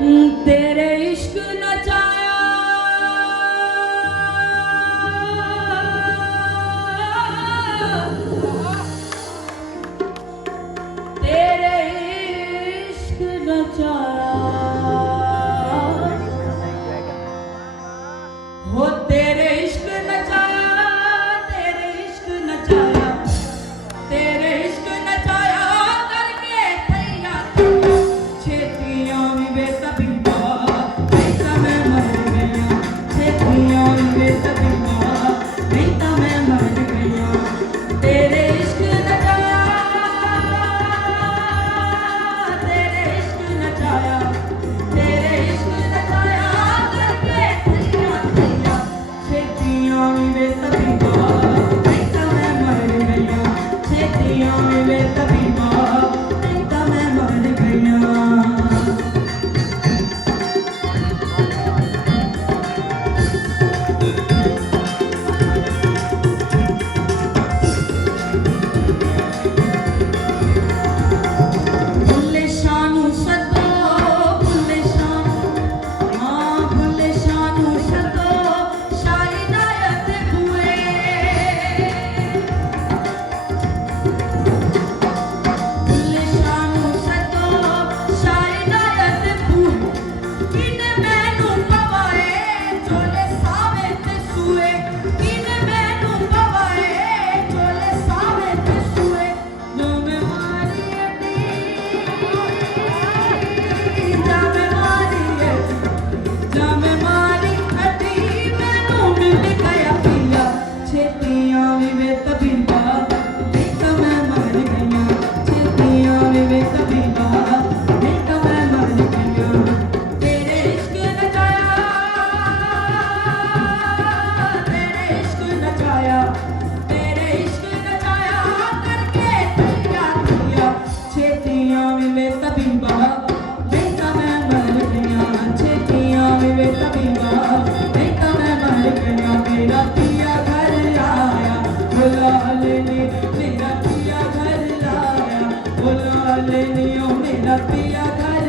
तेरे इश्क नचाया तेरे इश्क नचाया हो तेरे इश्क नचाया तेरे इश्क नचाया तेरे इश्क नचाया करके थैया छेतियां भी बेतबीबा नहीं तो मैं मर गया छेतियां भी बेतबीबा नहीं तो मैं मर गया तेरे इश्क नचाया तेरे इश्क नचाया तेरे इश्क नचाया करके थैया थैया छेतियां भी बेतबीबा नहीं तो मैं मर गया छेतियां भी बेतबीबा नहीं तो मैं मर गया भुल्ले शानू सदो भुल्ले शानू हाँ भुल्ले शानू सदो शाहिदायत हुए भुल्ले शानू सदो शाहिदायत हुए किन मैनू पवाए चोले सावे ते सुए किन मैनू पवाए चोले सावे ते सुए जो मैं मारी जामे मारी अटी मैनू मिल गया पिया छेतियां भी बेतबीबा नहीं तो मैं मर गया छेतियां भी बेतबीबा नहीं तो मैं मर गया तेरे इश्क नचाया तेरे इश्क नचाया तेरे इश्क नचाया करके थैया थैया छेतियां भी बेतबीबा नहीं तो मैं मर गया छेतियां भी बेतबीबा नहीं तो मैं मर गया मेरा पिया घर आया बुला लेनी मेरा पिया घर आया बुला लेनी ओ मेरा पिया घर